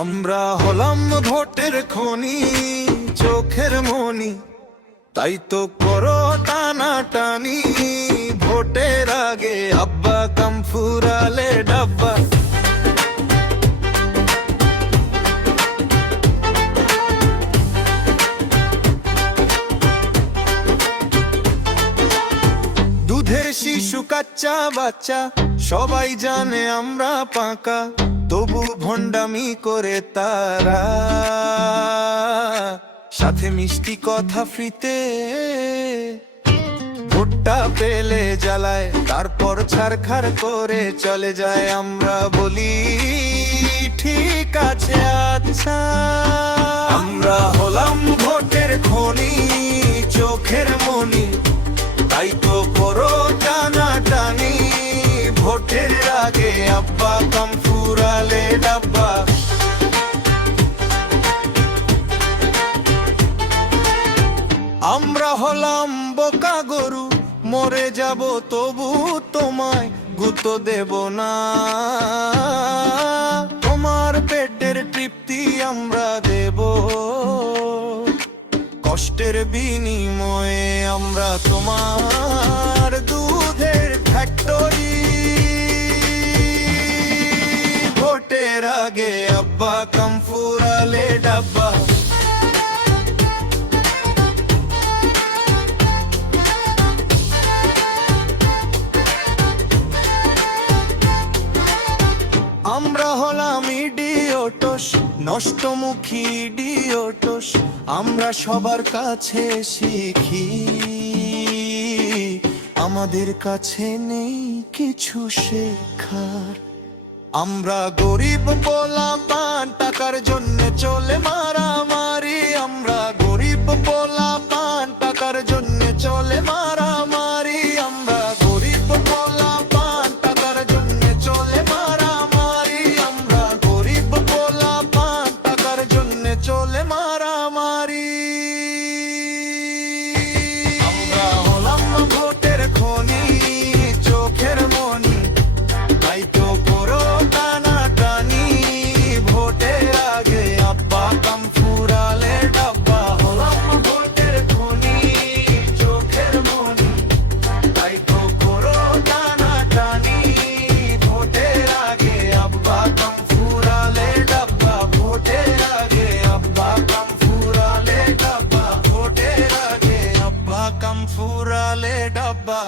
আমরা হলাম ভোটের খনি, চোখের মনি, তাই তো করো টানাটানি। ভোটের আগে আব্বা কাম ফুরালে ডাব্বা। দুধের শিশু কাচ্চা বাচ্চা সবাই জানে আমরা পাকা, তবু ভণ্ডামি করে তারা, সাথে মিষ্টি কথা ফ্রিতে। ভোটটা পেলে জ্বালায়, তারপর ছাড়খাড় করে চলে যায়। আমরা বলি ঠিক আছে আচ্ছা। আমরা হলাম ভোটের খনি, চোখের মনি, তাই তো করো টানাটানি। ভোটের আগে আব্বা কাম ফুরালে ডাব্বা। আমরা হলাম বোকা গরু, মরে যাব তবু তোমায় গুঁতো দেব না। তোমার পেটের তৃপ্তি আমরা দেব, কষ্টের বিনিময়ে আমরা তোমার দুধের ফ্যাক্টরি। ভোটের আগে আব্বা কাম ফুরালে ডাব্বা। আমরা হলাম ইডিওটস, নষ্টমুখী ইডিওটস। আমরা সবার কাছে শিখি, আমাদের কাছে নেই কিছু শেখার। আমরা গরিব পোলাপান, টাকার জন্য চলে মারামারি। আমরা গরিব পোলাপান, টাকার জন্য চলে মারামারি। আমরা গরিব পোলাপান, টাকার জন্য চলে মারামারি। আমরা গরিব পোলাপান, টাকার জন্য চলে মারামারি। আমরা হলাম ভোটের খনি, চোখের মনি, তাই তো করো টানাটানি। ভোটের আগে আব্বা কাম ফুরালে ডাব্বা। হলাম ভোটের খনি, চোখের মনি, তাই তো করো টানাটানি। ভোটের আগে আব্বা কাম ফুরালে ডাব্বা। ভোটের আগে আব্বা কাম ফুরালে ডাব্বা। ভোটের আগে আব্বা কাম ফুরালে ডাব্বা।